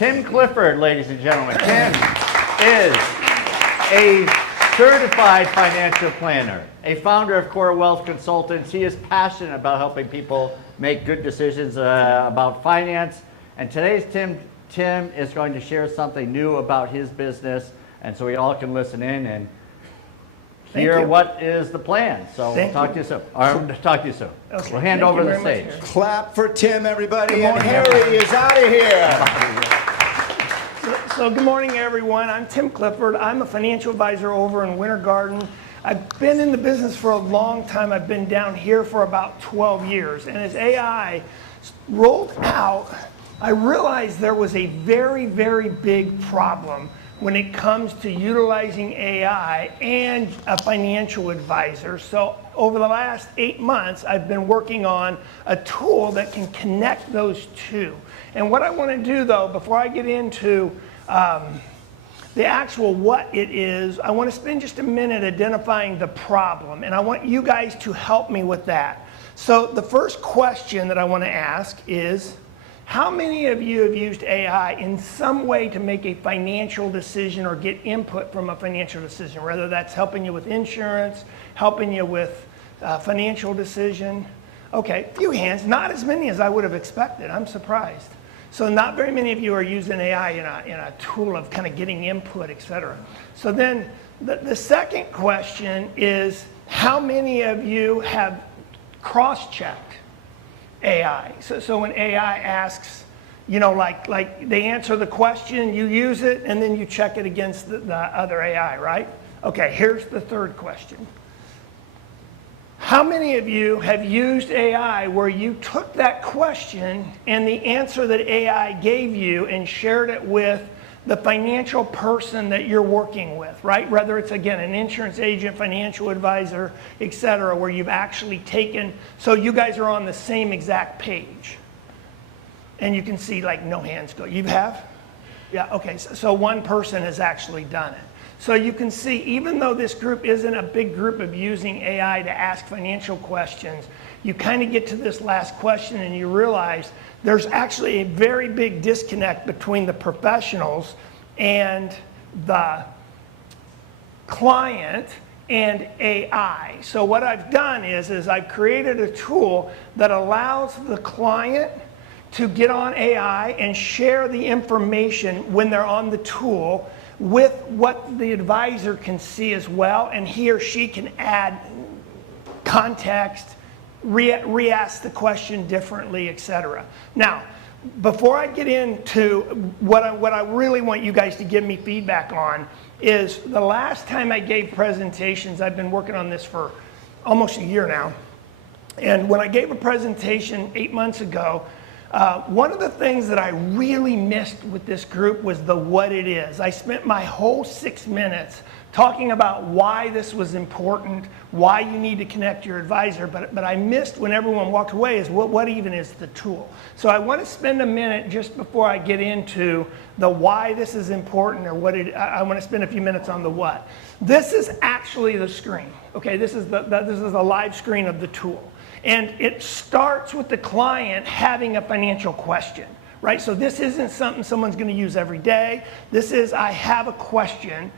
Tim Clifford, ladies and gentlemen. Tim is a certified financial planner, a founder of Core Wealth Consultants. He is passionate about helping people make good decisions about finance. And today's Tim is going to share something new about his business, and so we all can listen in and hear what is the plan. So we'll talk to you soon. Talk to you soon. Okay. We'll hand over the stage. Clap for Tim, everybody, and Harry is out of here. So good morning, everyone. I'm Tim Clifford. I'm a financial advisor over in Winter Garden. I've been in the business for a long time. I've been down here for about 12 years. And as AI rolled out, I realized there was a very, very big problem when it comes to utilizing AI and a financial advisor. So over the last 8 months, I've been working on a tool that can connect those two. And what I want to do, though, before I get into the actual what it is, I want to spend just a minute identifying the problem, and I want you guys to help me with that. So the first question that I want to ask is, how many of you have used AI in some way to make a financial decision or get input from a financial decision, whether that's helping you with insurance, helping you with financial decision? Okay, few hands, not as many as I would have expected. I'm surprised. So not very many of you are using AI in a tool of kind of getting input, et cetera. So then the second question is, how many of you have cross-checked AI? So when AI asks, you know, like they answer the question, you use it, and then you check it against the other AI, right? Okay, here's the third question. How many of you have used AI where you took that question and the answer that AI gave you and shared it with the financial person that you're working with, right? Whether it's, again, an insurance agent, financial advisor, et cetera, where you've actually taken, so you guys are on the same exact page. And you can see, like, no hands go. You have? Yeah, okay, so one person has actually done it. So you can see, even though this group isn't a big group of using AI to ask financial questions, you kind of get to this last question and you realize there's actually a very big disconnect between the professionals and the client and AI. So what I've done is I've created a tool that allows the client to get on AI and share the information when they're on the tool with what the advisor can see as well, and he or she can add context, re-ask the question differently, etc. Now, before I get into what I really want you guys to give me feedback on is the last time I gave presentations, I've been working on this for almost a year now, and when I gave a presentation 8 months ago, one of the things that I really missed with this group was the what it is. I spent my whole 6 minutes talking about why this was important, why you need to connect your advisor, but I missed when everyone walked away is what even is the tool. So I want to spend a minute just before I get into the why this is important or what it, I want to spend a few minutes on the what. This is actually the screen. Okay, this is a live screen of the tool. And it starts with the client having a financial question, right? So this isn't something someone's going to use every day. This is, I have a question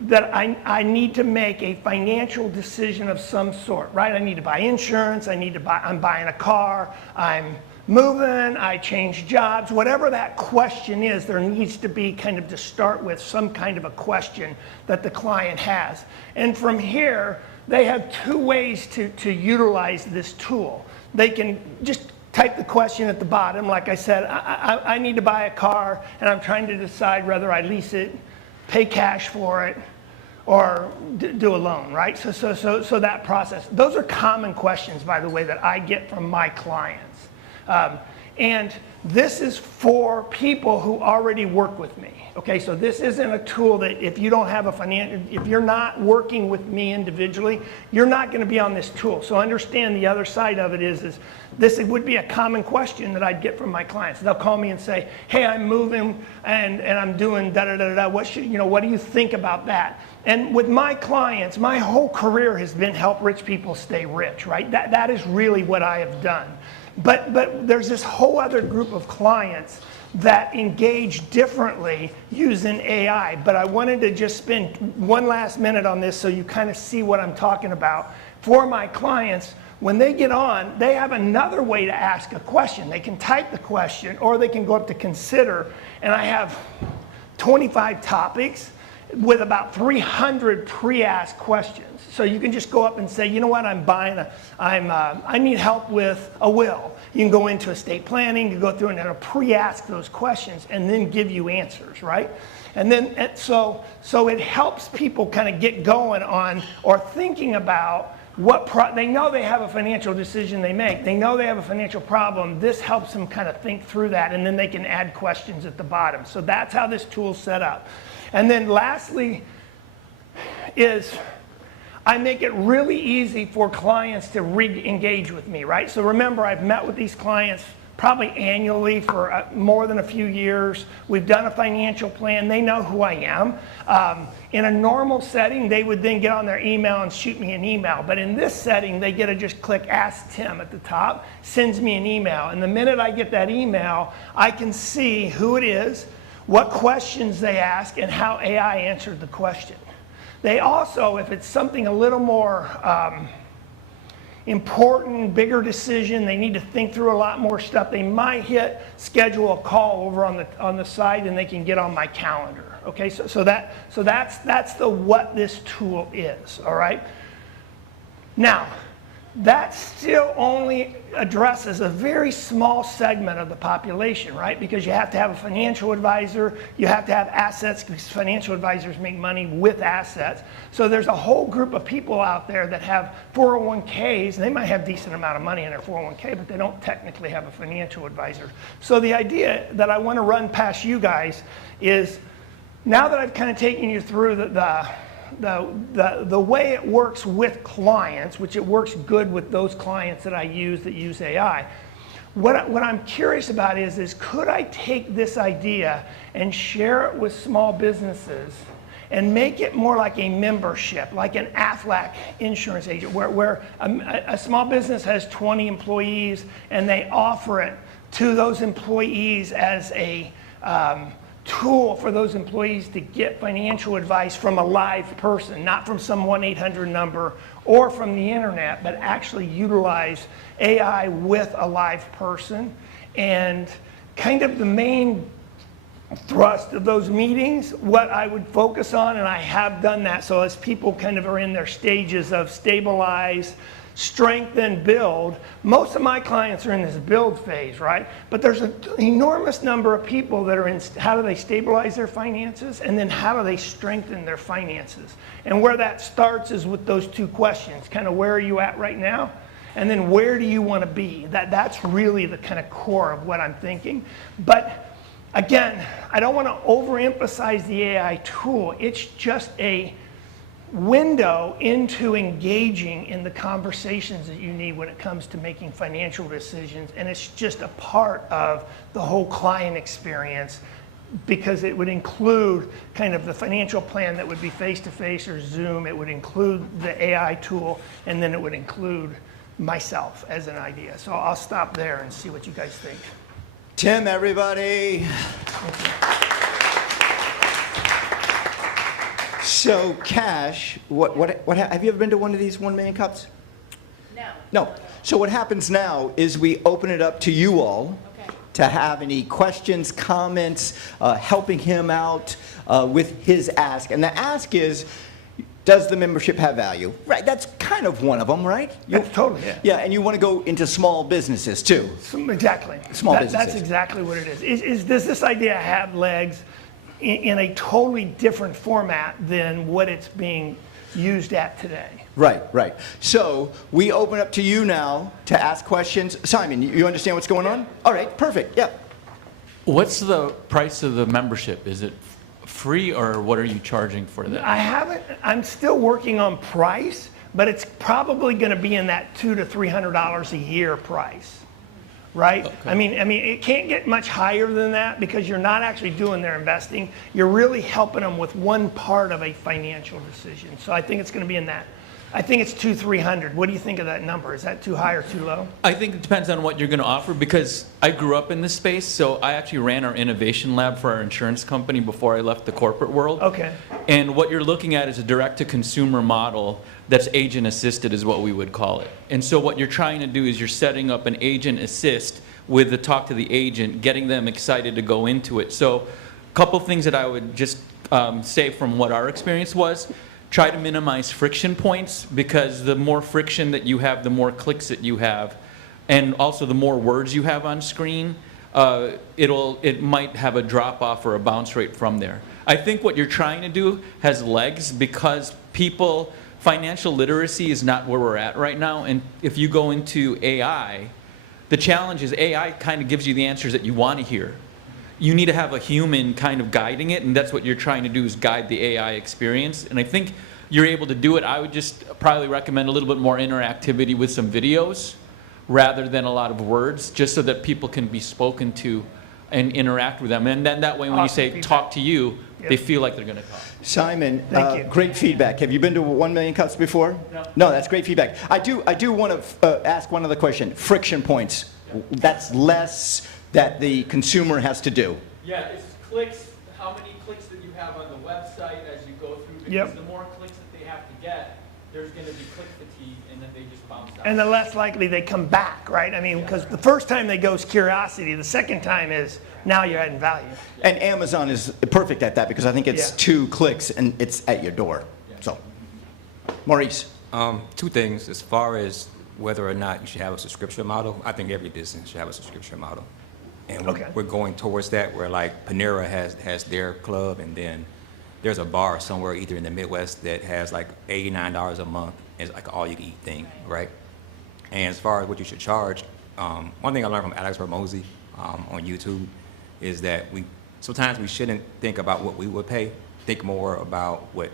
that I need to make a financial decision of some sort, right? I need to buy insurance. I'm buying a car. I'm moving. I change jobs. Whatever that question is, there needs to be kind of to start with some kind of a question that the client has. And from here, they have two ways to utilize this tool. They can just type the question at the bottom. Like I said, I need to buy a car and I'm trying to decide whether I lease it, pay cash for it, or do a loan, right? So that process. Those are common questions, by the way, that I get from my clients. And this is for people who already work with me. Okay, so this isn't a tool that if you don't have if you're not working with me individually, you're not going to be on this tool. So understand the other side of it is this would be a common question that I'd get from my clients. They'll call me and say, hey, I'm moving and I'm doing da-da-da-da. What do you think about that? And with my clients, my whole career has been help rich people stay rich, right? That is really what I have done. But there's this whole other group of clients that engage differently using AI. But I wanted to just spend one last minute on this so you kind of see what I'm talking about. For my clients, when they get on, they have another way to ask a question. They can type the question or they can go up to consider, and I have 25 topics with about 300 pre-asked questions. So you can just go up and say, you know what, I need help with a will. You can go into estate planning, you go through and it'll pre-ask those questions and then give you answers, right? And then, so it helps people kind of get going on or thinking about they know they have a financial decision they make. They know they have a financial problem. This helps them kind of think through that, and then they can add questions at the bottom. So that's how this tool's set up. And then lastly is I make it really easy for clients to re-engage with me, right? So remember, I've met with these clients probably annually for more than a few years. We've done a financial plan. They know who I am. In a normal setting, they would then get on their email and shoot me an email. But in this setting, they get to just click Ask Tim at the top, sends me an email. And the minute I get that email, I can see who it is, what questions they ask, and how AI answered the question. They also, if it's something a little more important, bigger decision, they need to think through a lot more stuff, they might schedule a call over on the side, and they can get on my calendar. Okay, so that's what this tool is. All right. Now, that still only addresses a very small segment of the population, right? Because you have to have a financial advisor, you have to have assets, because financial advisors make money with assets. So there's a whole group of people out there that have 401ks, and they might have a decent amount of money in their 401k, but they don't technically have a financial advisor. So the idea that I want to run past you guys is, now that I've kind of taken you through the way it works with clients, which it works good with those clients that I use that use AI, what I'm curious about is could I take this idea and share it with small businesses and make it more like a membership, like an Aflac insurance agent, where a small business has 20 employees and they offer it to those employees as a tool for those employees to get financial advice from a live person, not from some 1-800 number or from the internet, but actually utilize AI with a live person. And kind of the main thrust of those meetings, what I would focus on, and I have done that, so as people kind of are in their stages of stabilize, strengthen, build, most of my clients are in this build phase, right? But there's an enormous number of people that are in how do they stabilize their finances, and then how do they strengthen their finances. And where that starts is with those two questions, kind of where are you at right now? And then where do you want to be? That's really the kind of core of what I'm thinking. But again, I don't want to overemphasize the AI tool. It's just a window into engaging in the conversations that you need when it comes to making financial decisions, and it's just a part of the whole client experience, because it would include kind of the financial plan that would be face-to-face or Zoom, it would include the AI tool, and then it would include myself as an idea. So I'll stop there and see what you guys think. Tim, everybody. So, Cash, what have you ever been to one of these 1 million cups? No. So what happens now is we open it up to you all to have any questions, comments, helping him out with his ask. And the ask is, does the membership have value? Right, that's kind of one of them, right? Totally, yeah. Yeah, and you want to go into small businesses too. Exactly. Small businesses. That's exactly what it is. Does this idea have legs in a totally different format than what it's being used at today? Right. So we open up to you now to ask questions. Simon, you understand what's going on? All right, perfect, yeah. What's the price of the membership? Is it free, or what are you charging for that? I'm still working on price, but it's probably going to be in that $200 to $300 a year price. Right? Okay. I mean, it can't get much higher than that, because you're not actually doing their investing. You're really helping them with one part of a financial decision. So I think it's going to be in that I think it's 200-300. What do you think of that number? Is that too high or too low? I think it depends on what you're going to offer, because I grew up in this space, so I actually ran our innovation lab for our insurance company before I left the corporate world. Okay. And what you're looking at is a direct-to-consumer model that's agent-assisted is what we would call it. And so what you're trying to do is you're setting up an agent assist with the talk to the agent, getting them excited to go into it. So a couple things that I would just say from what our experience was. Try to minimize friction points, because the more friction that you have, the more clicks that you have, and also the more words you have on screen, it might have a drop off or a bounce rate from there. I think what you're trying to do has legs, because financial literacy is not where we're at right now. And if you go into AI, the challenge is AI kind of gives you the answers that you want to hear. You need to have a human kind of guiding it, and that's what you're trying to do, is guide the AI experience. And I think you're able to do it. I would just probably recommend a little bit more interactivity with some videos rather than a lot of words, just so that people can be spoken to and interact with them. And then that way, when you say talk to you, they feel like they're going to talk. Simon, Thank you. great feedback. Have you been to 1 Million Cups before? No. No, that's great feedback. I do want to ask one other question. Friction points. That's less that the consumer has to do. Yeah, it's clicks, how many clicks that you have on the website as you go through, because Yep. the more clicks that they have to get, there's going to be click fatigue, and then they just bounce out. And the less likely they come back, right? I mean, because the first time they go is curiosity. The second time is now you're adding value. And Amazon is perfect at that, because I think it's Yeah. 2 clicks and it's at your door. So, Maurice. Two things. As far as whether or not you should have a subscription model, I think every business should have a subscription model. And Okay. we're going towards that, where like Panera has their club, and then there's a bar somewhere either in the Midwest that has like $89 a month. It's like an all-you-can-eat thing, right? And as far as what you should charge, one thing I learned from Alex Ramosi on YouTube is that sometimes we shouldn't think about what we would pay. Think more about what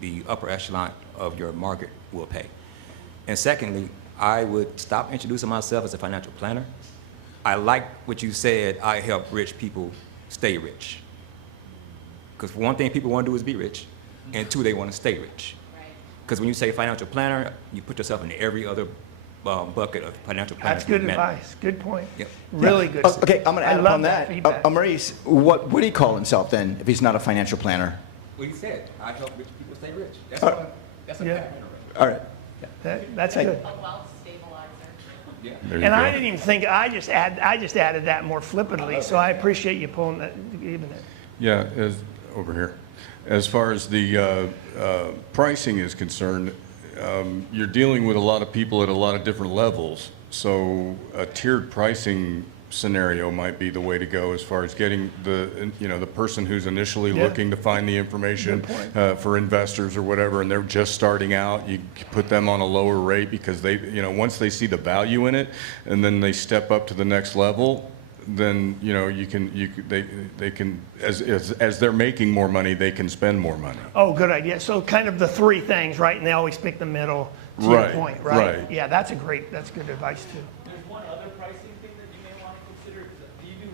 the upper echelon of your market will pay. And secondly, I would stop introducing myself as a financial planner. I like what you said, I help rich people stay rich. Because one thing people want to do is be rich, and 2, they want to stay rich. Because when you say financial planner, you put yourself in every other bucket of financial planner. That's good advice. Good point. Yep. Really good. Okay, I'm going to I add love on that. feedback. Maurice, what would he call himself then if he's not a financial planner? Well, you said, I help rich people stay rich. That's All right. that's a Yeah. pattern. All right. That's Thank good. A wealth stabilizer. Yeah. There you And go. I didn't even think, I just added that more flippantly, so I appreciate you pulling that, even it. Yeah, over here. As far as the pricing is concerned, you're dealing with a lot of people at a lot of different levels. So a tiered pricing scenario might be the way to go as far as getting the person who's initially Yeah. looking to find the information Good point. for investors or whatever, and they're just starting out. You put them on a lower rate because they, once they see the value in it, and then they step up to the next level, then they can as they're making more money, they can spend more money. Oh, good idea. So kind of the 3 things, right? And they always pick the middle to your Right, point, right? right. Yeah, that's good advice too. There's one other pricing thing that you may want to consider. Do you do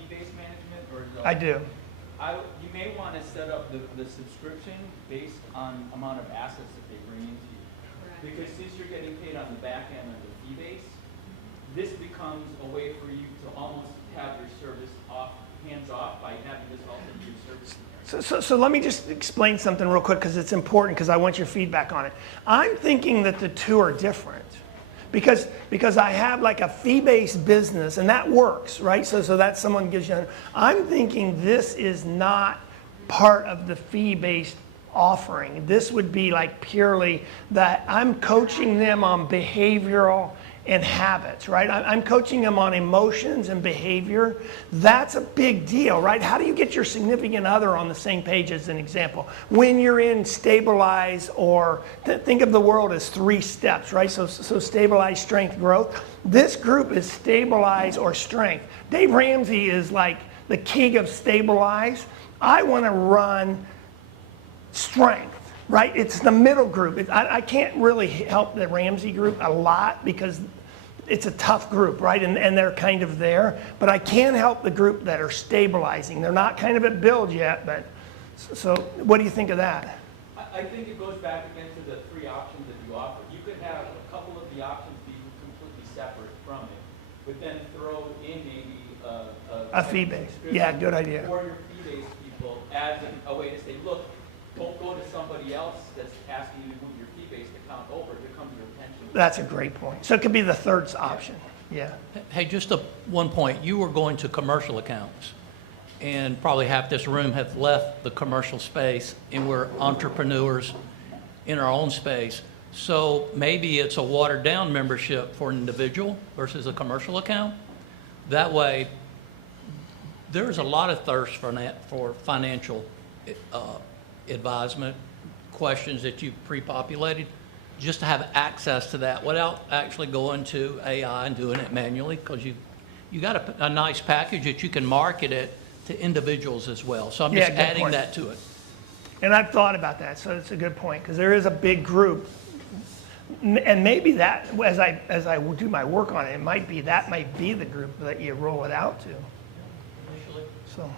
fee-based management, or is it? I do. You may want to set up the subscription based on amount of assets that they bring into you. Because since you're getting paid on the back end of the fee base, this becomes a way for you to almost have your service hands off by having this all in your service. So let me just explain something real quick, because it's important, because I want your feedback on it. I'm thinking that the 2 are different. Because I have like a fee-based business, and that works, right? So that's someone gives you, I'm thinking this is not part of the fee-based offering. This would be like purely that I'm coaching them on behavioral and habits, right? I'm coaching them on emotions and behavior. That's a big deal, right? How do you get your significant other on the same page, as an example? When you're in stabilize, or think of the world as 3 steps, right? So stabilize, strength, growth. This group is stabilize or strength. Dave Ramsey is like the king of stabilize. I want to run strength. Right, it's the middle group. I can't really help the Ramsey group a lot because it's a tough group, right? And they're kind of there. But I can help the group that are stabilizing. They're not kind of at build yet, but so what do you think of that? I think it goes back again to the 3 options that you separate from it, but then throw in maybe A fee-based. Yeah, good idea. For your fee-based people as a way to say, look, don't go to somebody else that's asking you to move your fee-based account over. Here comes your pension. That's a great point. So it could be the third option. Yeah. Hey, just one point. You were going to commercial accounts, and probably half this room have left the commercial space, and we're entrepreneurs in our own space. So maybe it's a watered-down membership for an individual versus a commercial account. That way, there's a lot of thirst for financial advisement questions that you've pre-populated, just to have access to that without actually going to AI and doing it manually, because you got a nice package that you can market it to individuals as well. So I'm just Yeah, good adding point. that to it. And I've thought about that, so it's a good point, because there is a big group. And maybe that, as I do my work on it, that might be the group that you roll it out to. So,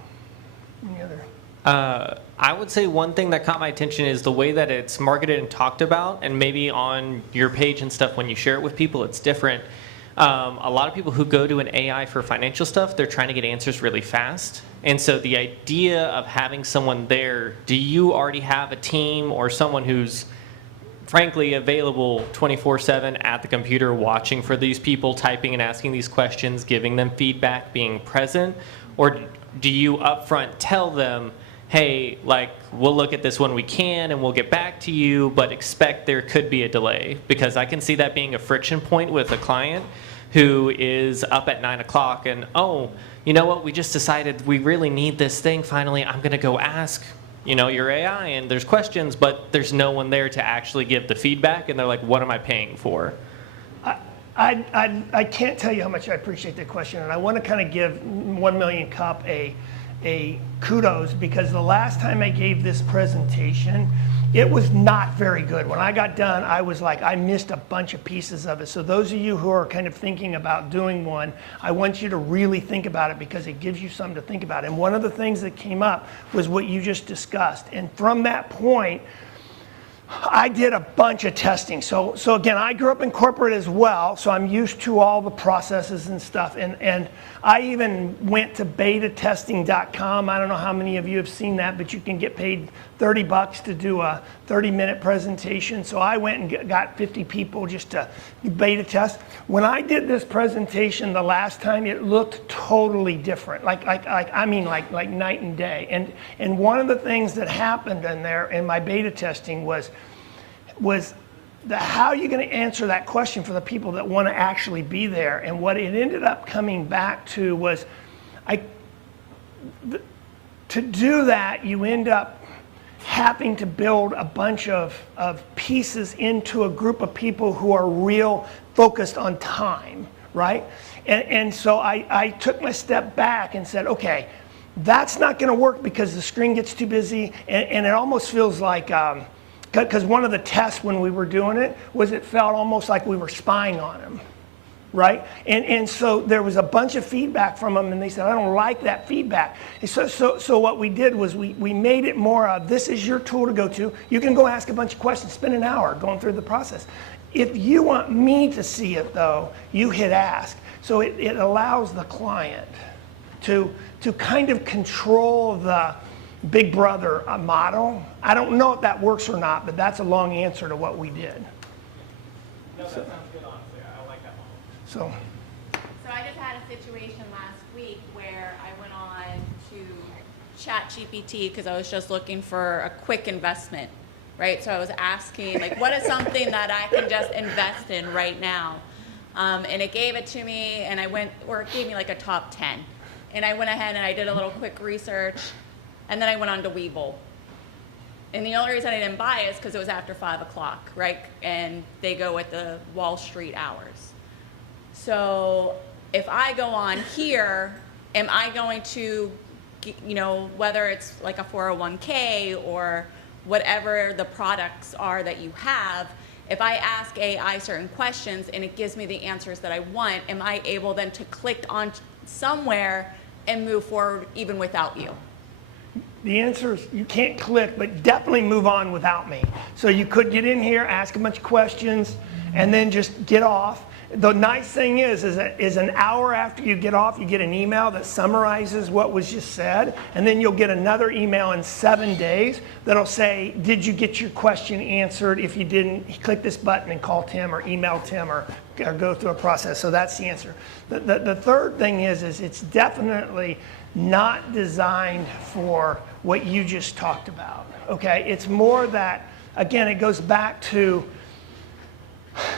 any other? I would say one thing that caught my attention is the way that it's marketed and talked about, and maybe on your page and stuff when you share it with people, it's different. A lot of people who go to an AI for financial stuff, they're trying to get answers really fast. And so the idea of having someone there, do you already have a team or someone who's frankly available 24/7 at the computer watching for these people, typing and asking these questions, giving them feedback, being present? Or do you upfront tell them, hey, like, we'll look at this when we can and we'll get back to you, but expect there could be a delay? Because I can see that being a friction point with a client who is up at 9 o'clock and, oh, you know what, we just decided we really need this thing finally. I'm going to go ask, your AI, and there's questions, but there's no one there to actually give the feedback, and they're like, what am I paying for? I can't tell you how much I appreciate the question, and I want to kind of give 1 Million Cup a kudos, because the last time I gave this presentation, it was not very good. When I got done, I was like, I missed a bunch of pieces of it. So those of you who are kind of thinking about doing one, I want you to really think about it, because it gives you something to think about. And one of the things that came up was what you just discussed. And from that point, I did a bunch of testing. So again, I grew up in corporate as well, so I'm used to all the processes and stuff. And I even went to betatesting.com. I don't know how many of you have seen that, but you can get paid $30 to do a 30-minute presentation. So I went and got 50 people just to beta test. When I did this presentation the last time, it looked totally different, like night and day. And one of the things that happened in there in my beta testing was how are you going to answer that question for the people that want to actually be there? And what it ended up coming back to was, to do that, you end up having to build a bunch of pieces into a group of people who are real focused on time, right? And so I took my step back and said, okay, that's not going to work because the screen gets too busy, and it almost feels like, because one of the tests when we were doing it was it felt almost like we were spying on them, right? And so there was a bunch of feedback from them, and they said, I don't like that feedback. And so what we did was we made it more of, this is your tool to go to. You can go ask a bunch of questions, spend an hour going through the process. If you want me to see it, though, you hit ask. So it allows the client to kind of control the Big Brother model. I don't know if that works or not, but that's a long answer to what we did. No, that sounds good, honestly. I like that model. So I just had a situation last week where I went on to ChatGPT because I was just looking for a quick investment, right? So I was asking, like, what is something that I can just invest in right now? And it gave it to me, and it gave me like a top 10. And I went ahead and I did a little quick research, and then I went on to Webull. And the only reason I didn't buy it is because it was after 5 o'clock, right? And they go with the Wall Street hours. So if I go on here, am I going to, whether it's like a 401k or whatever the products are that you have, if I ask AI certain questions and it gives me the answers that I want, am I able then to click on somewhere and move forward even without you? the answer is you can't click, but definitely move on without me. So you could get in here, ask a bunch of questions, and then just get off. The nice thing is an hour after you get off, you get an email that summarizes what was just said, and then you'll get another email in 7 days that'll say, did you get your question answered? If you didn't, click this button and call Tim or email Tim or go through a process. So that's the answer. The third thing is it's definitely not designed for what you just talked about, okay? It's more that, again, it goes back to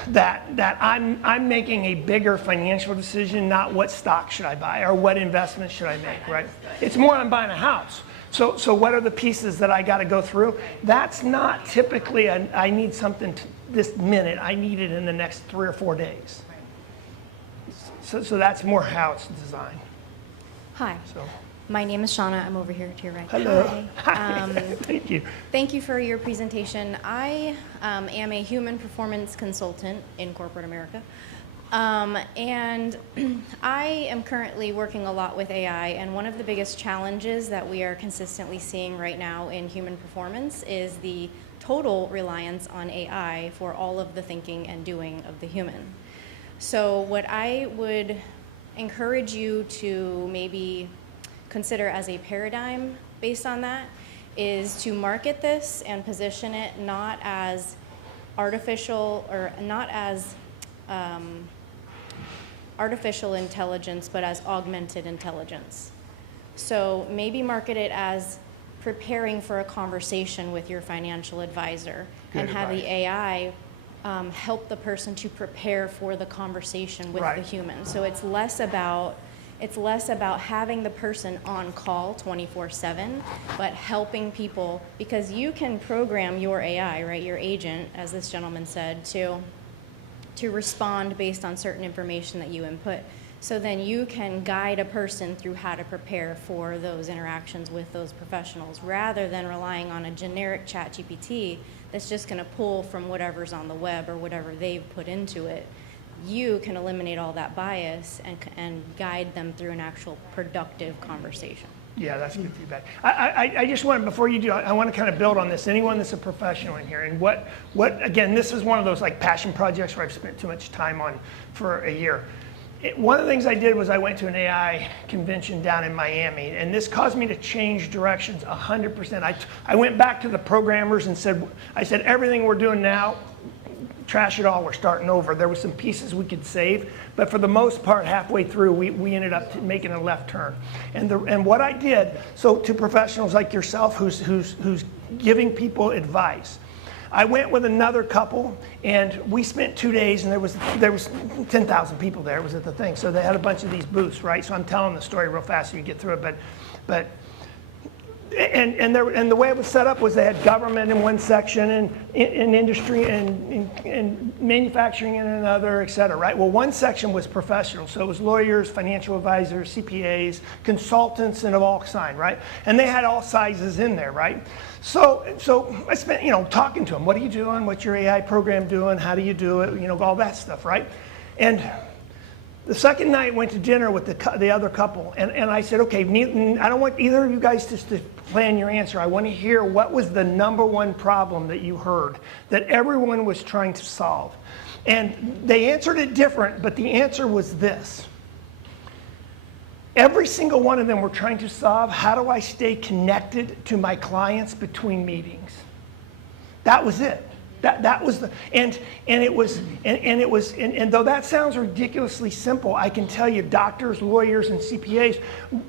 that I'm making a bigger financial decision, not what stock should I buy or what investment should I make, right? It's more I'm buying a house. So what are the pieces that I got to go through? That's not typically I need something this minute. I need it in the next 3 or 4 days. So that's more how it's designed. Hi. So. My name is Shauna. I'm over here to your right. Hello. Hi. Thank you. Thank you for your presentation. I am a human performance consultant in corporate America. And I am currently working a lot with AI, and one of the biggest challenges that we are consistently seeing right now in human performance is the total reliance on AI for all of the thinking and doing of the human. So what I would encourage you to maybe consider as a paradigm based on that is to market this and position it not as artificial or not as artificial intelligence, but as augmented intelligence. So maybe market it as preparing for a conversation with your financial advisor. Good and have advice. The AI help the person to prepare for the conversation with the human. So it's less about having the person on call 24/7, but helping people, because you can program your AI, right, your agent, as this gentleman said, to respond based on certain information that you input. So then you can guide a person through how to prepare for those interactions with those professionals, rather than relying on a generic ChatGPT that's just going to pull from whatever's on the web or whatever they've put into it. You can eliminate all that bias and guide them through an actual productive conversation. Yeah, that's good feedback. I just want, before you do, I want to kind of build on this. Anyone that's a professional in here, and what again, this is one of those like passion projects where I've spent too much time on for a year. One of the things I did was I went to an AI convention down in Miami, and this caused me to change directions 100%. I went back to the programmers and said, everything we're doing now, trash it all, we're starting over. There were some pieces we could save, but for the most part, halfway through, we ended up making a left turn. And what I did, so to professionals like yourself who's giving people advice, I went with another couple, and we spent 2 days, and there was 10,000 people there. It was at the thing, so they had a bunch of these booths, right? So I'm telling the story real fast so you get through it, but and the way it was set up was they had government in one section and industry and manufacturing in another, et cetera, right? Well, one section was professional, so it was lawyers, financial advisors, CPAs, consultants, and of all kinds, right? And they had all sizes in there, right? So I spent, talking to them. What are you doing? What's your AI program doing? How do you do it? All that stuff, right? And the second night, went to dinner with the other couple, and I said, okay, I don't want either of you guys to plan your answer. I want to hear what was the number one problem that you heard that everyone was trying to solve. And they answered it different, but the answer was this. Every single one of them were trying to solve, how do I stay connected to my clients between meetings? That was it. That was the, and though that sounds ridiculously simple, I can tell you doctors, lawyers, and CPAs,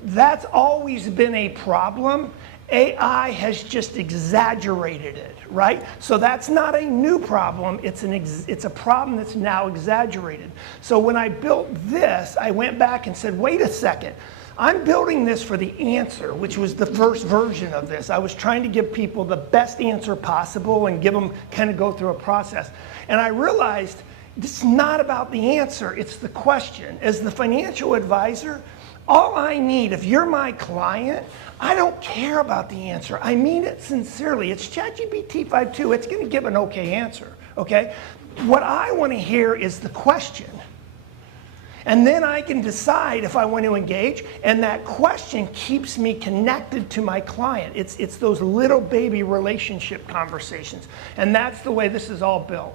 that's always been a problem. AI has just exaggerated it, right? So that's not a new problem, it's a problem that's now exaggerated. So when I built this, I went back and said, wait a second, I'm building this for the answer, which was the first version of this. I was trying to give people the best answer possible and give them kind of go through a process. And I realized it's not about the answer, it's the question. As the financial advisor, all I need, if you're my client, I don't care about the answer. I mean it sincerely. It's ChatGPT 5.2. It's going to give an okay answer, okay? What I want to hear is the question. And then I can decide if I want to engage, and that question keeps me connected to my client. It's those little baby relationship conversations. And that's the way this is all built.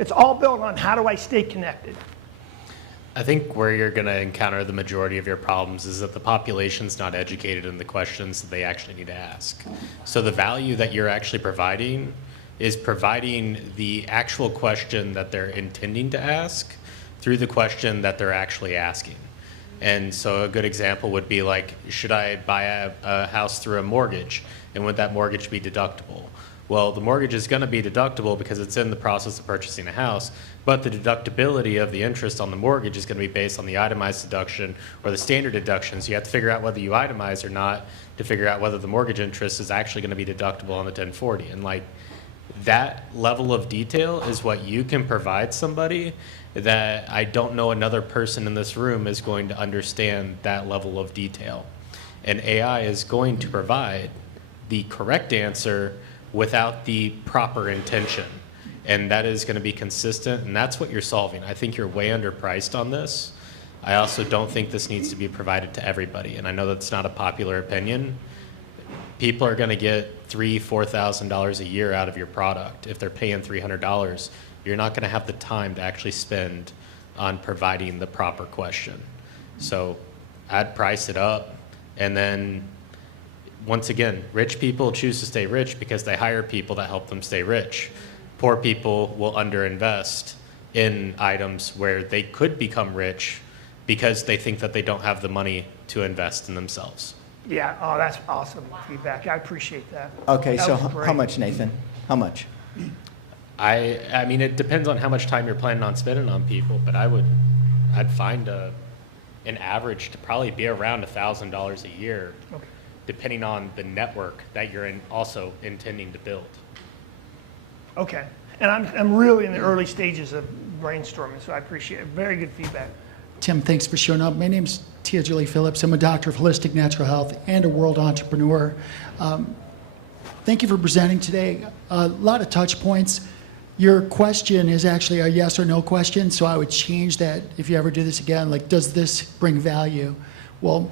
It's all built on how do I stay connected. I think where you're going to encounter the majority of your problems is that the population's not educated in the questions that they actually need to ask. So the value that you're actually providing is providing the actual question that they're intending to ask through the question that they're actually asking. And so a good example would be like, should I buy a house through a mortgage? And would that mortgage be deductible? Well, the mortgage is going to be deductible because it's in the process of purchasing a house, but the deductibility of the interest on the mortgage is going to be based on the itemized deduction or the standard deduction. So you have to figure out whether you itemize or not to figure out whether the mortgage interest is actually going to be deductible on the 1040. And like that level of detail is what you can provide somebody that I don't know another person in this room is going to understand that level of detail. And AI is going to provide the correct answer without the proper intention. And that is going to be consistent, and that's what you're solving. I think you're way underpriced on this. I also don't think this needs to be provided to everybody, and I know that's not a popular opinion. People are going to get $3,000, $4,000 a year out of your product. If they're paying $300, you're not going to have the time to actually spend on providing the proper question. So I'd price it up, and then once again, rich people choose to stay rich because they hire people that help them stay rich. Poor people will underinvest in items where they could become rich because they think that they don't have the money to invest in themselves. Yeah, oh, that's awesome feedback. I appreciate that. Okay, That so was how great. much, Nathan? How much? I mean, it depends on how much time you're planning on spending on people, but I'd find an average to probably be around $1,000 a year, Okay. depending on the network that you're also intending to build. Okay, and I'm really in the early stages of brainstorming, so I appreciate it. Very good feedback. Tim, thanks for showing up. My name's Tia Julie Phillips. I'm a doctor of holistic natural health and a world entrepreneur. Thank you for presenting today. A lot of touch points. Your question is actually a yes or no question, so I would change that if you ever do this again. Like, does this bring value? Well,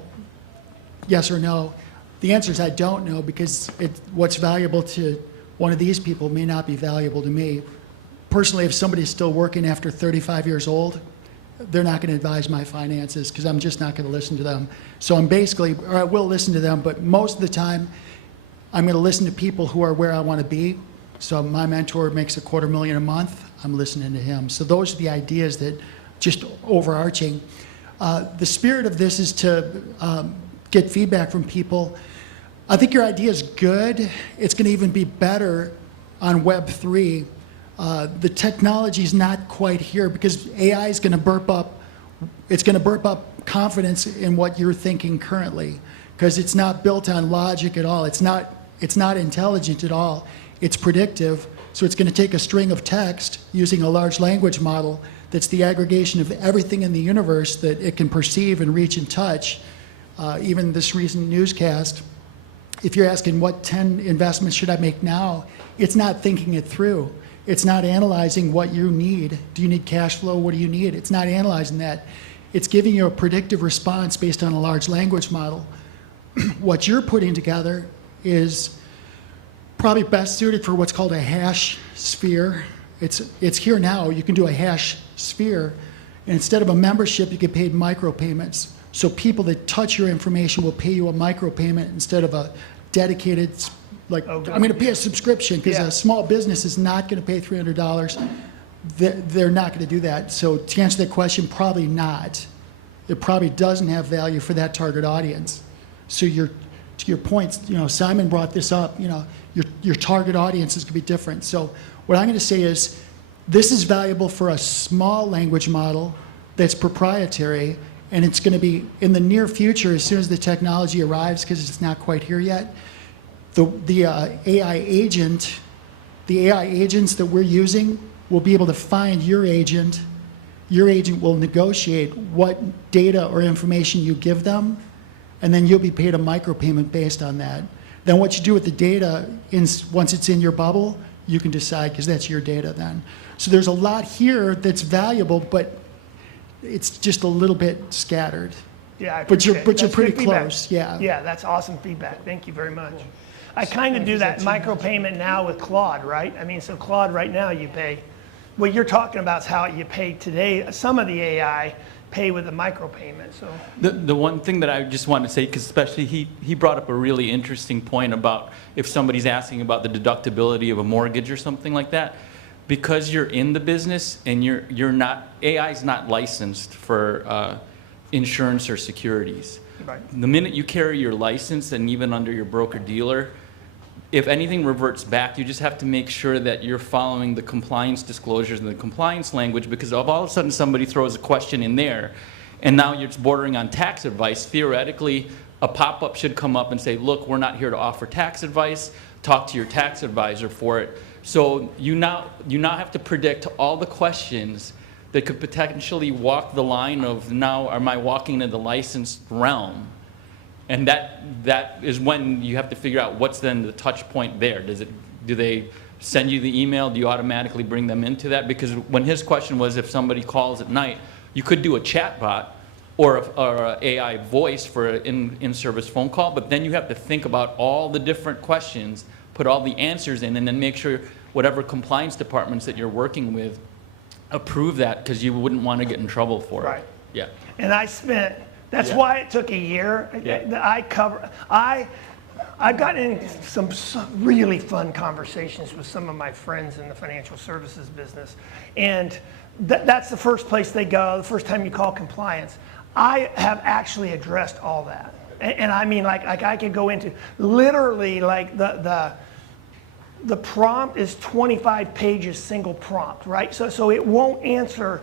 yes or no. The answer is I don't know, because what's valuable to one of these people may not be valuable to me. Personally, if somebody's still working after 35 years old, they're not going to advise my finances because I'm just not going to listen to them. So I'm basically, or I will listen to them, but most of the time, I'm going to listen to people who are where I want to be. So my mentor makes $250,000 a month. I'm listening to him. So those are the ideas that just overarching. The spirit of this is to get feedback from people. I think your idea is good. It's going to even be better on Web3. The technology is not quite here because AI is going to burp up. It's going to burp up confidence in what you're thinking currently, because it's not built on logic at all. It's not intelligent at all. It's predictive. So it's going to take a string of text using a large language model that's the aggregation of everything in the universe that it can perceive and reach and touch. Even this recent newscast, if you're asking what 10 investments should I make now, it's not thinking it through. It's not analyzing what you need. Do you need cash flow? What do you need? It's not analyzing that. It's giving you a predictive response based on a large language model. What you're putting together is probably best suited for what's called a hash sphere. It's here now. You can do a hash sphere. And instead of a membership, you get paid micropayments. So people that touch your information will pay you a micropayment instead of a dedicated, like, I'm going to pay a subscription, because a small business is not going to pay $300. They're not going to do that. So to answer that question, probably not. It probably doesn't have value for that target audience. So to your point, Simon brought this up, your target audience is going to be different. So what I'm going to say is this is valuable for a small language model that's proprietary, and it's going to be in the near future as soon as the technology arrives, because it's not quite here yet. The AI agents that we're using will be able to find your agent. Your agent will negotiate what data or information you give them, and then you'll be paid a micropayment based on that. Then what you do with the data, once it's in your bubble, you can decide, because that's your data then. So there's a lot here that's valuable, but it's just a little bit scattered. Yeah, I but you're appreciate it. That's pretty good feedback. close. Yeah. Yeah, that's awesome feedback. Thank you very much. I kind of do that micropayment now with Claude, right? I mean, so Claude right now you pay. What you're talking about is how you pay today. Some of the AI pay with a micropayment, so. The one thing that I just wanted to say, because especially he brought up a really interesting point about if somebody's asking about the deductibility of a mortgage or something like that, because you're in the business and you're not, AI is not licensed for insurance or securities. Right. The minute you carry your license and even under your broker dealer, if anything reverts back, you just have to make sure that you're following the compliance disclosures and the compliance language, because if all of a sudden somebody throws a question in there and now it's bordering on tax advice, theoretically a pop-up should come up and say, look, we're not here to offer tax advice, talk to your tax advisor for it. So you now have to predict all the questions that could potentially walk the line of, now am I walking into the licensed realm? And that is when you have to figure out what's then the touch point there. Do they send you the email? Do you automatically bring them into that? Because when his question was if somebody calls at night, you could do a chat bot or a AI voice for an in-service phone call, but then you have to think about all the different questions, put all the answers in, and then make sure whatever compliance departments that you're working with approve that, because you wouldn't want to get in trouble for it. Right. Yeah. And I spent, that's Yeah. why it took a year. Yeah. I've gotten in some really fun conversations with some of my friends in the financial services business. And that's the first place they go, the first time you call compliance. I have actually addressed all that. And I mean, like I could go into literally like the prompt is 25 pages single prompt, right? So it won't answer.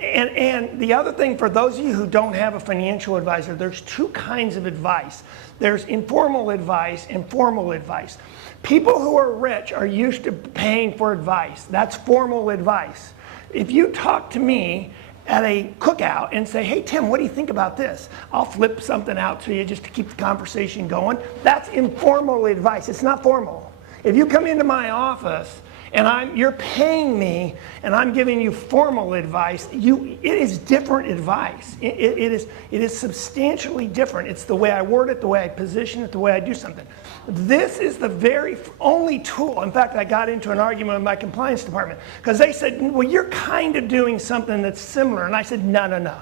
And the other thing, for those of you who don't have a financial advisor, there's two kinds of advice. There's informal advice and formal advice. People who are rich are used to paying for advice. That's formal advice. If you talk to me at a cookout and say, hey, Tim, what do you think about this? I'll flip something out to you just to keep the conversation going. That's informal advice. It's not formal. If you come into my office and you're paying me and I'm giving you formal advice, it is different advice. It is substantially different. It's the way I word it, the way I position it, the way I do something. This is the very only tool. In fact, I got into an argument with my compliance department because they said, well, you're kind of doing something that's similar. And I said, no.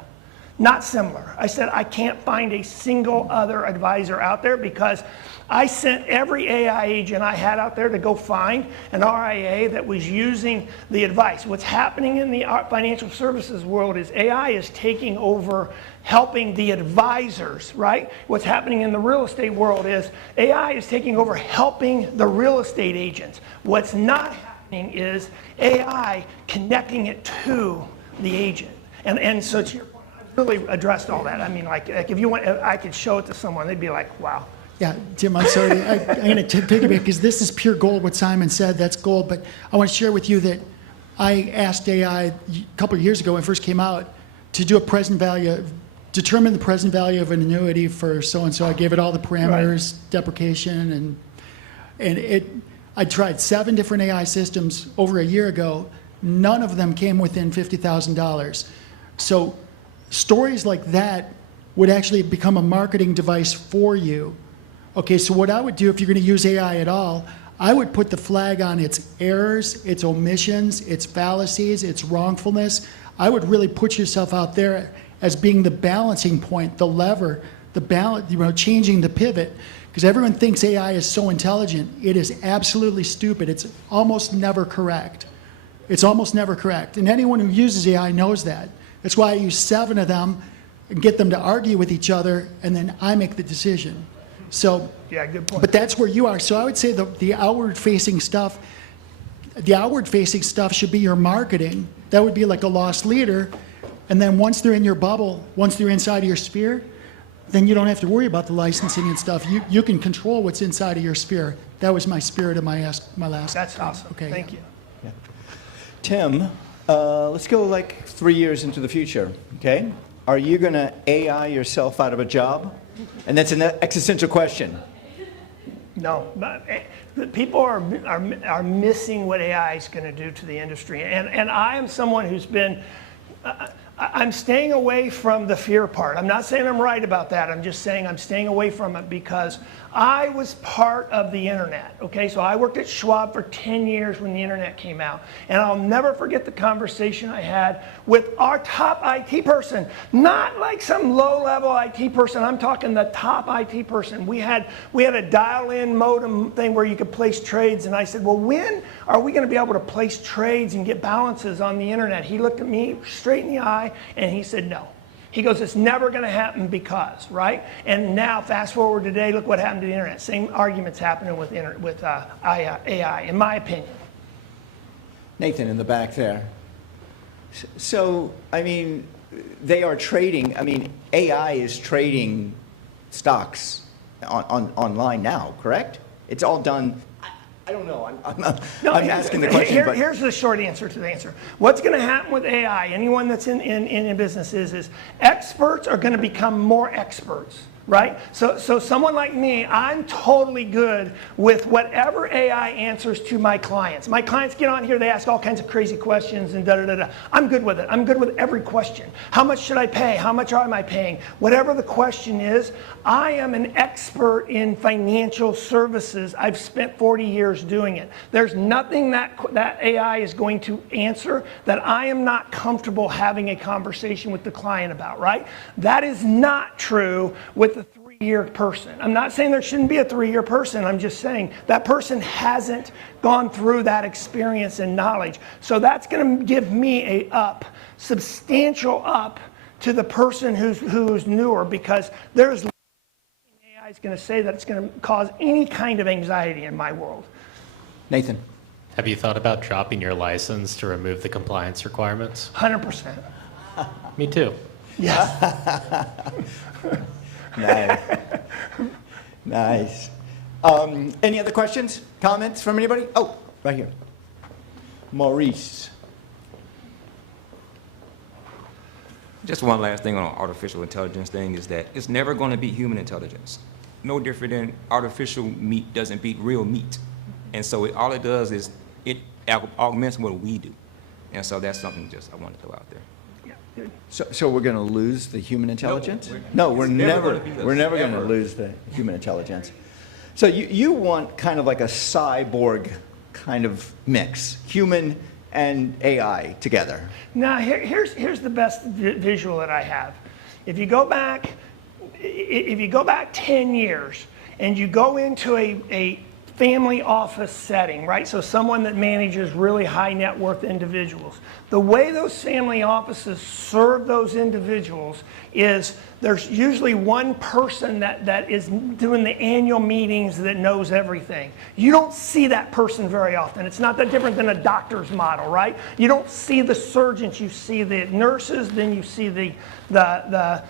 Not similar. I said, I can't find a single other advisor out there, because I sent every AI agent I had out there to go find an RIA that was using the advice. What's happening in the financial services world is AI is taking over helping the advisors, right? What's happening in the real estate world is AI is taking over helping the real estate agents. What's not happening is AI connecting it to the agent. And so to your point, I've really addressed all that. I mean, like if you want, I could show it to someone, they'd be like, wow. Yeah, Tim, I'm sorry. I'm going to piggyback because this is pure gold. What Simon said, that's gold. But I want to share with you that I asked AI a couple of years ago when it first came out to do a present value, determine the present value of an annuity for so-and-so. I gave it all the parameters, right, deprecation, and I tried 7 different AI systems over a year ago. None of them came within $50,000. So stories like that would actually become a marketing device for you. Okay, so what I would do if you're going to use AI at all, I would put the flag on its errors, its omissions, its fallacies, its wrongfulness. I would really put yourself out there as being the balancing point, the lever, the balance, changing the pivot. Because everyone thinks AI is so intelligent. It is absolutely stupid. It's almost never correct. It's almost never correct. And anyone who uses AI knows that. That's why I use 7 of them and get them to argue with each other, and then I make the decision. So, yeah, good point. But that's where you are. So I would say the outward-facing stuff, should be your marketing. That would be like a lost leader. And then once they're in your bubble, once they're inside of your sphere, then you don't have to worry about the licensing and stuff. You can control what's inside of your sphere. That was my spirit of my last. That's awesome. Okay. Thank you. Yeah. Tim, let's go like 3 years into the future, okay? Are you going to AI yourself out of a job? And that's an existential question. No, but people are missing what AI is going to do to the industry. And I am someone who's been, I'm staying away from the fear part. I'm not saying I'm right about that. I'm just saying I'm staying away from it because I was part of the internet, okay? So I worked at Schwab for 10 years when the internet came out. And I'll never forget the conversation I had with our top IT person. Not like some low-level IT person. I'm talking the top IT person. We had a dial-in modem thing where you could place trades. And I said, well, when are we going to be able to place trades and get balances on the internet? He looked at me straight in the eye and he said, no. He goes, it's never going to happen because, right? And now, fast forward today, look what happened to the internet. Same arguments happening with AI, in my opinion. Nathan in the back there. So, I mean, they are trading, I mean, AI is trading stocks online now, correct? It's all done. I don't know. I'm asking the question. Here's the short answer to the answer. What's going to happen with AI, anyone that's in business is experts are going to become more experts. Right? So someone like me, I'm totally good with whatever AI answers to my clients. My clients get on here, they ask all kinds of crazy questions and da-da-da-da. I'm good with it. I'm good with every question. How much should I pay? How much am I paying? Whatever the question is, I am an expert in financial services. I've spent 40 years doing it. There's nothing that AI is going to answer that I am not comfortable having a conversation with the client about, right? That is not true with a 3-year person. I'm not saying there shouldn't be a 3-year person. I'm just saying that person hasn't gone through that experience and knowledge. So that's going to give me a substantial up to the person who's newer because there's nothing AI is going to say that it's going to cause any kind of anxiety in my world. Nathan. Have you thought about dropping your license to remove the compliance requirements? 100%. Me too. Yes. Nice. Nice. Any other questions, comments from anybody? Oh, right here. Maurice. Just one last thing on the artificial intelligence thing is that it's never going to beat human intelligence. No different than artificial meat doesn't beat real meat. And so all it does is it augments what we do. And so that's something just I want to throw out there. So we're going to lose the human intelligence? We're never going to lose the human intelligence. So you want kind of like a cyborg kind of mix, human and AI together. Now here's the best visual that I have. If you go back 10 years and you go into a family office setting, right? So someone that manages really high net worth individuals. The way those family offices serve those individuals is there's usually one person that is doing the annual meetings that knows everything. You don't see that person very often. It's not that different than a doctor's model, right? You don't see the surgeons, you see the nurses, then you see the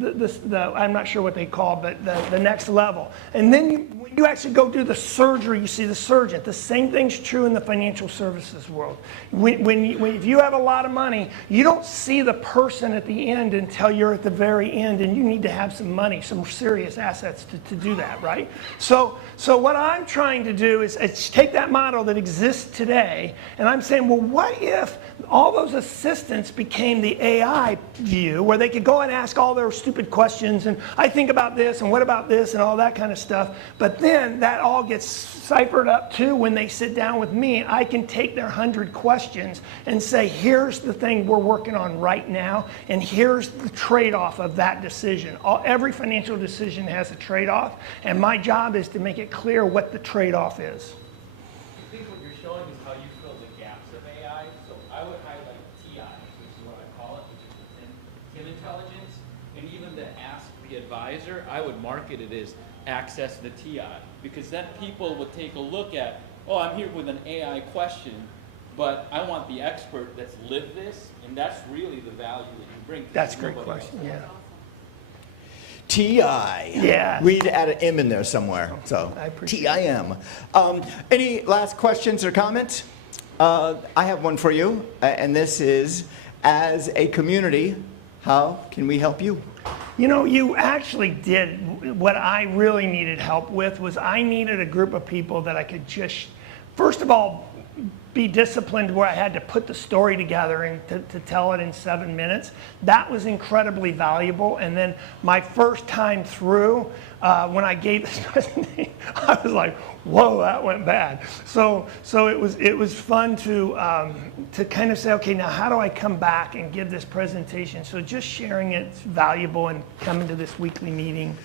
I'm not sure what they call, but the next level. And then when you actually go do the surgery, you see the surgeon. The same thing's true in the financial services world. If you have a lot of money, you don't see the person at the end until you're at the very end, and you need to have some money, some serious assets to do that, right? So what I'm trying to do is take that model that exists today, and I'm saying, well, what if all those assistants became the AI view, where they could go and ask all their stupid questions, and I think about this, and what about this, and all that kind of stuff. But then that all gets ciphered up too when they sit down with me. I can take their 100 questions and say, here's the thing we're working on right now, and here's the trade-off of that decision. Every financial decision has a trade-off, and my job is to make it clear what the trade-off is. I think what you're showing is how you fill the gaps of AI. So I would highlight TI, which is what I call it, which is the Tim intelligence. And even the Ask the Advisor, I would market it as access the TI, because then people would take a look at, oh, I'm here with an AI question, but I want the expert that's lived this, and that's really the value that you bring. That's a great question, yeah. TI. Yeah. We'd add an M in there somewhere. So TIM. Any last questions or comments? I have one for you, and this is, as a community, how can we help you? You know, you actually did what I really needed help with. Was I needed a group of people that I could just, first of all, be disciplined where I had to put the story together and to tell it in 7 minutes. That was incredibly valuable. And then my first time through, when I gave this presentation, I was like, whoa, that went bad. So it was fun to kind of say, okay, now how do I come back and give this presentation? So just sharing it's valuable and coming to this weekly meeting.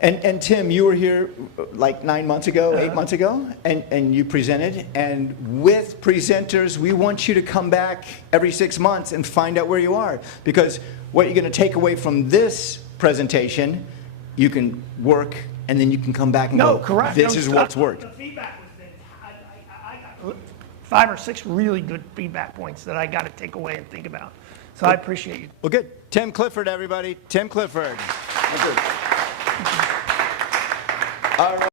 And Tim, you were here like 9 months ago, 8 months ago, and you presented. And with presenters, we want you to come back every 6 months and find out where you are. Because what you're going to take away from this presentation, you can work, and then you can come back and go, correct. this is what's worked. The feedback was that I got 5 or 6 really good feedback points that I got to take away and think about. So I appreciate you. Well, good. Tim Clifford, everybody. Tim Clifford. All right.